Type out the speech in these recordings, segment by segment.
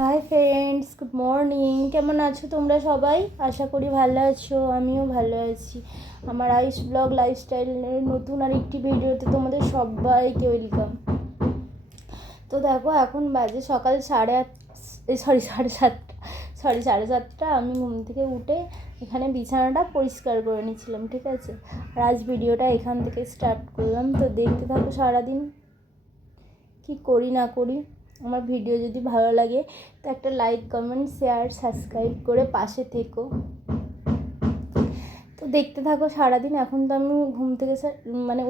High friends, good morning. কেমন আছো তোমরা সবাই? আশা করি ভালো আছো, আমিও ভালো আছি। আমার আইস ব্লগ লাইফস্টাইলের নতুন আর একটি ভিডিওতে তোমাদের সবাইকে ওয়েলকাম। তো দেখো, এখন বাজে সকাল সাড়ে সাতটা। আমি ঘুম থেকে উঠে এখানে বিছানাটা পরিষ্কার করে নিচ্ছিলাম, ঠিক আছে? আর আজ ভিডিওটা এখান থেকে স্টার্ট করলাম। তো দেখতে থাকো সারাদিন কি করি না করি। আমার ভিডিও যদি ভালো লাগে তো একটা লাইক, কমেন্ট, শেয়ার, সাবস্ক্রাইব করে পাশে থেকো। তো দেখতে থাকো সারাদিন। এখন তো আমি ঘুম থেকে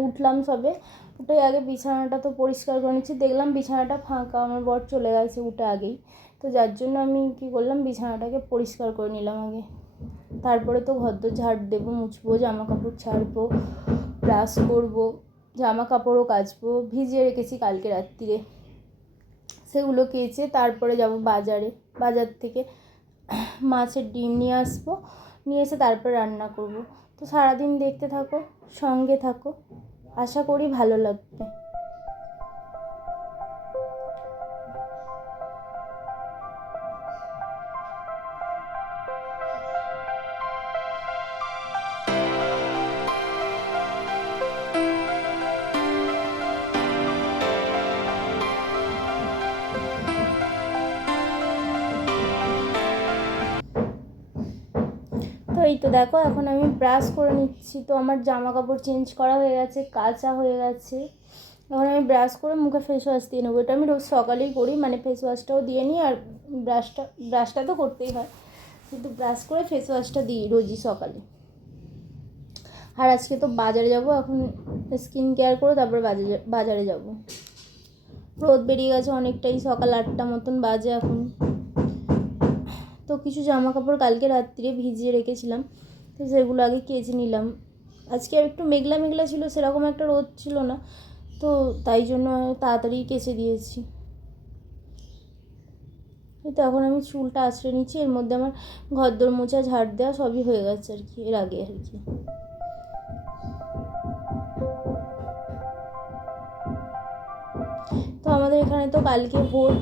উঠলাম সবে। উঠে আগে বিছানাটা তো পরিষ্কার করে নিচ্ছি। দেখলাম বিছানাটা ফাঁকা, আমার বর চলে গেছে উঠে আগেই। তো যার জন্য আমি কী করলাম, বিছানাটাকে পরিষ্কার করে নিলাম আগে। তারপরে তো ঘরদোর ঝাড় দেবো, মুছবো, জামা কাপড় ছাড়বো, ব্রাশ করবো, জামা কাপড়ও কাচবো, ভিজিয়ে রেখেছি কালকে রাত্রিরে, সেগুলো কেচে তারপরে যাব বাজার থেকে মাছের ডিম নিয়ে আসবো, নিয়ে এসে তারপর রান্না করব। তো সারাদিন দেখতে থাকো, সঙ্গে থাকো, আশা করি ভালো লাগবে। তো এই তো দেখো, এখন আমি ব্রাশ করে নিচ্ছি। তো আমার জামা কাপড় চেঞ্জ করা হয়ে গেছে, কাচা হয়ে গেছে। এখন আমি ব্রাশ করে মুখে ফেস ওয়াশ দিয়ে নেবো। এটা আমি রোজ সকালেই করি, ফেস ওয়াশটাও দিয়ে নিই, আর ব্রাশটা তো করতেই হয়, কিন্তু ব্রাশ করে ফেস ওয়াশটা দিই রোজই সকালে। আর আজকে তো বাজারে যাব, এখন স্কিন কেয়ার করে তারপর বাজারে যাব। রোদ বেরিয়ে গেছে অনেকটাই, সকাল 8টা মতন বাজে এখন। তো কিছু জামা কাপড় কালকে রাত্রিরে ভিজিয়ে রেখেছিলাম, তো সেগুলো আগে কেচে নিলাম। আজকে একটু মেঘলা মেঘলা ছিল, সেরকম একটা রোদ ছিল না, তো তাই জন্য তাড়াতাড়ি কেচে দিয়েছি। এই তো এখন আমি চুলটা আঁচড়ে নিচ্ছি। এর মধ্যে আমার ঘরদোর মোছা, ঝাড় দেওয়া সবই হয়ে গেছে আর কি, এর আগে আর কি। তো আমাদের এখানে তো কালকে ভোট,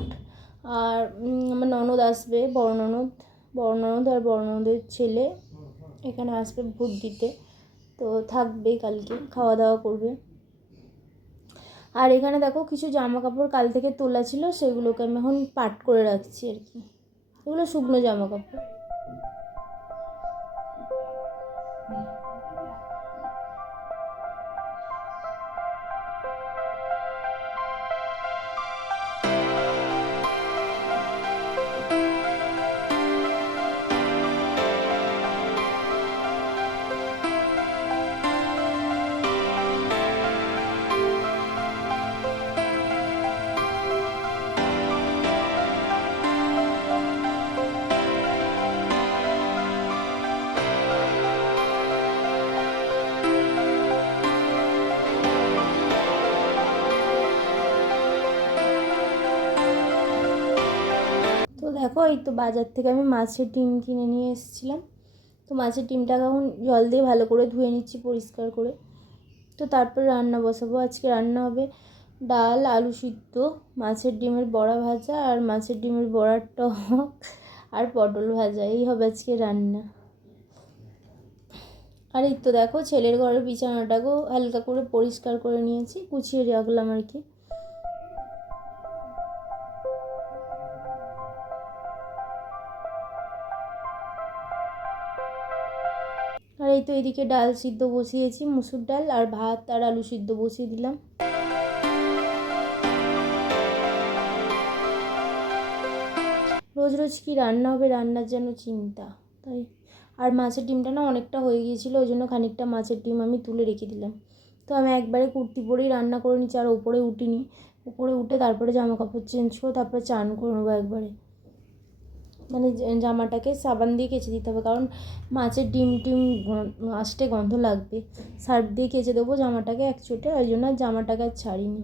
আর আমার ননদ আসবে, বড় ননদ আর বড় ননদের ছেলে এখানে আসবে ভোট দিতে। তো থাকবে, কালকে খাওয়া দাওয়া করবে। আর এখানে দেখো, কিছু জামা কাপড় কাল থেকে তোলা ছিল, সেগুলোকে আমি এখন পাট করে রাখছি আর কি। এগুলো শুকনো জামা কাপড়। তো দেখো, এই তো বাজার থেকে আমি মাছের ডিম কিনে নিয়ে এসেছিলাম। তো মাছের ডিমটাকে এখন জল দিয়ে ভালো করে ধুয়ে নিচ্ছি পরিষ্কার করে। তো তারপর রান্না বসাবো। আজকে রান্না হবে ডাল, আলু সিদ্ধ, মাছের ডিমের বড়া ভাজা, আর মাছের ডিমের বড়ার টক, আর পটল ভাজা। এই হবে আজকে রান্না। আর এই তো দেখো, ছেলের ঘরের বিছানাটাকেও হালকা করে পরিষ্কার করে নিয়েছি, গুছিয়ে রাখলাম আর কি। আর এই তো এদিকে ডাল সিদ্ধ বসিয়েছি, মুসুর ডাল, আর ভাত আর আলু সিদ্ধ বসিয়ে দিলাম। রোজ রোজ কী রান্না হবে, রান্নার যেন চিন্তা, তাই। আর মাছের ডিমটা না অনেকটা হয়ে গিয়েছিলো, ওই জন্য খানিকটা মাছের ডিম আমি তুলে রেখে দিলাম। তো আমি একবারে কুর্তি পরেই রান্না করে নিচ্ছি, আর ওপরে উঠিনি। উপরে উঠে তারপরে জামা কাপড় চেঞ্জ করে তারপরে চান করে নেবো একবারে। জামাটাকে সাবান দিয়ে কেচে দিতে হবে, কারণ মাছের ডিম আসতে গন্ধ লাগবে। সার্ফ দিয়ে কেচে দেবো জামাটাকে এক চোটে, ওই জন্য জামাটাকে আর ছাড়িনি।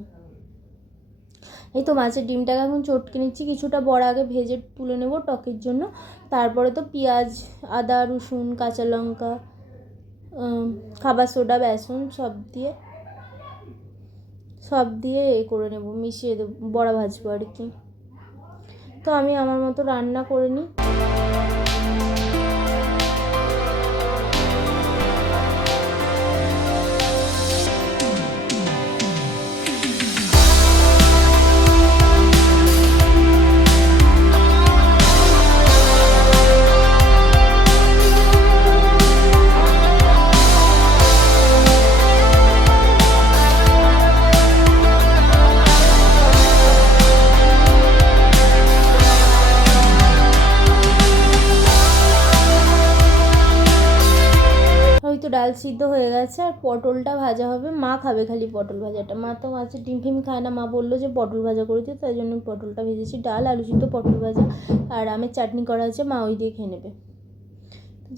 এই তো মাছের ডিমটাকে এখন চটকে নিচ্ছি, কিছুটা বড়া আগে ভেজে তুলে নেব টকের জন্য। তারপরে তো পেঁয়াজ, আদা, রসুন, কাঁচা লঙ্কা, খাবার সোডা, বেসন সব দিয়ে করে নেব, মিশিয়ে দেবো, বড়া ভাজবো আর কি। তো আমি আমার মতো রান্না করে নিই। তো ডাল সিদ্ধ হয়ে গেছে আর পটলটা ভাজা হবে। মা খাবে খালি পটল ভাজাটা, মা তো মাছের ডিম ফিম খায় না। মা বললো যে পটল ভাজা করে দিতে, তাই জন্য পটলটা ভেজেছি। ডাল, আলু সিদ্ধ, পটল ভাজা আর আমের চাটনি করা আছে, মা ওই দিয়ে খেয়ে নেবে।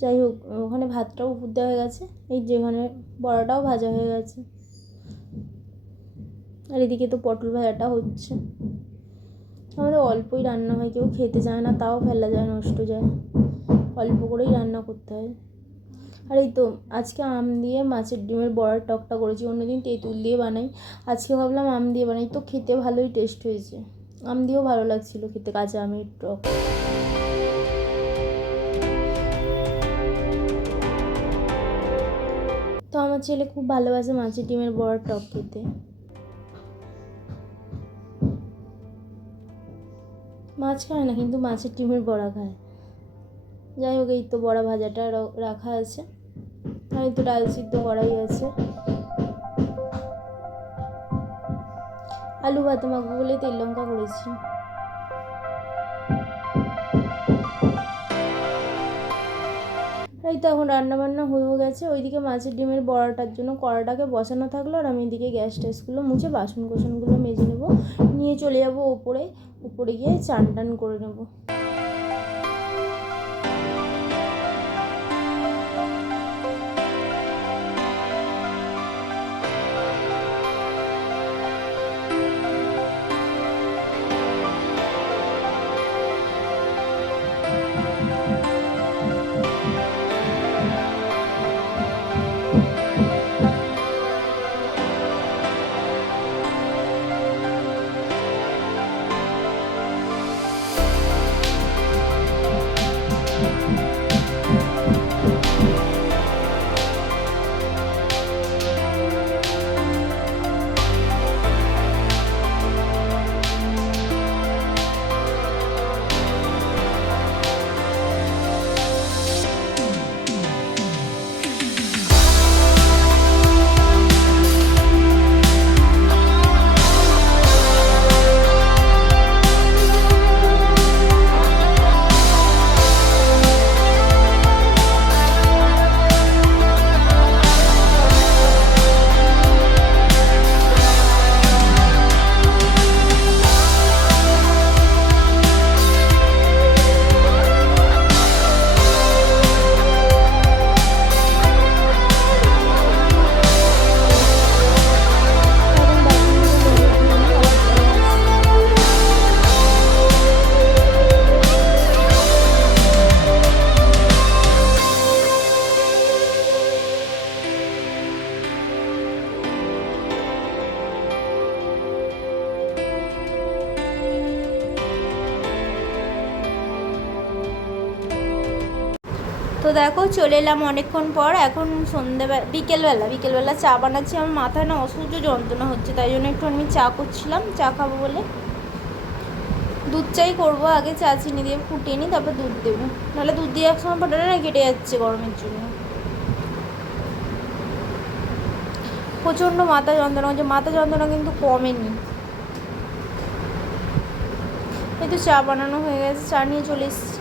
যাই হোক, ওখানে ভাতটাও উপর দেওয়া হয়ে গেছে, এই যেখানে বড়াটাও ভাজা হয়ে গেছে, আর এদিকে তো পটল ভাজাটা হচ্ছে। আমাদের অল্পই রান্না হয়, কেউ খেতে চায় না, তাও ফেলা যায়, নষ্ট যায়, অল্প করেই রান্না করতে হয়। আর এই তো আজকে আম দিয়ে মাছের ডিমের বড়ার টকটা করেছি। অন্যদিন তেঁতুল দিয়ে বানাই, আজকে ভাবলাম আম দিয়ে বানাই, তো খেতে ভালোই টেস্ট হয়েছে। আম দিয়েও ভালো লাগছিলো খেতে, কাঁচা আমের টক। তো আমার ছেলে খুব ভালোবাসে মাছের ডিমের বড়ার টক খেতে। মাছ খায় না, কিন্তু মাছের ডিমের বড়া খায়। যাই হোক, এই তো বড়া ভাজাটা রাখা আছে, আর এই তো ডাল সিদ্ধ করাই আছে। আলু ভাতে মাখবো বলে তেল লঙ্কা করেছি। এই তো এখন রান্নাবান্না হয়েও গেছে। ওইদিকে মাছের ডিমের বড়াটার জন্য কড়াটাকে বসানো থাকলো, আর আমি এদিকে গ্যাস ট্যাসগুলো মুছে বাসন কোসনগুলো মেজে নেবো, নিয়ে চলে যাবো উপরে গিয়ে চান টান করে নেবো। তো দেখো চলে এলাম অনেকক্ষণ পর, এখন বিকেলবেলা চা বানাচ্ছি। আমার মাথায় না অসহ্য যন্ত্রণা হচ্ছে, তাই জন্য একটু আমি চা করছিলাম, চা খাবো বলে। দুধ চাই করবো, আগে চা চিনি দিয়ে ফুটিয়ে নিই, তারপর দুধ দেবো, নাহলে দুধ দিয়ে একসময় ফোটালে না কেটে যাচ্ছে গরমের জন্য। প্রচণ্ড মাথা যন্ত্রণা হচ্ছে, মাথা যন্ত্রণা কিন্তু কমেনি। এই তো চা বানানো হয়ে গেছে, চা নিয়ে চলে এসেছি।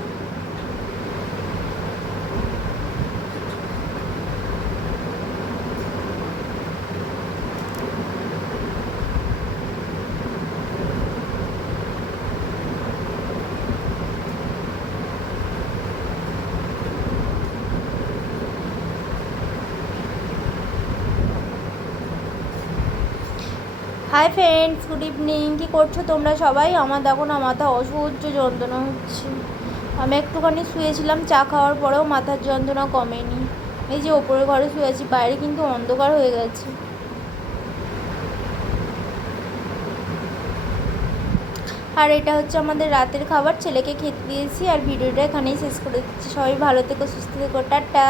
Hi friends, good evening. কী করছো তোমরা সবাই? আমার দেখো না মাথা অসহ্য যন্ত্রণা হচ্ছে। আমি একটুখানি শুয়েছিলাম চা খাওয়ার পরেও মাথার যন্ত্রণা কমেনি। এই যে ওপরের ঘরে শুয়ে আছি, বাইরে কিন্তু অন্ধকার হয়ে গেছে। আর এটা হচ্ছে আমাদের রাতের খাবার, ছেলেকে খেতে দিয়েছি। আর ভিডিওটা এখানেই শেষ করে দিচ্ছি। সবাই ভালো থেকো, সুস্থ থেকো, টাটা।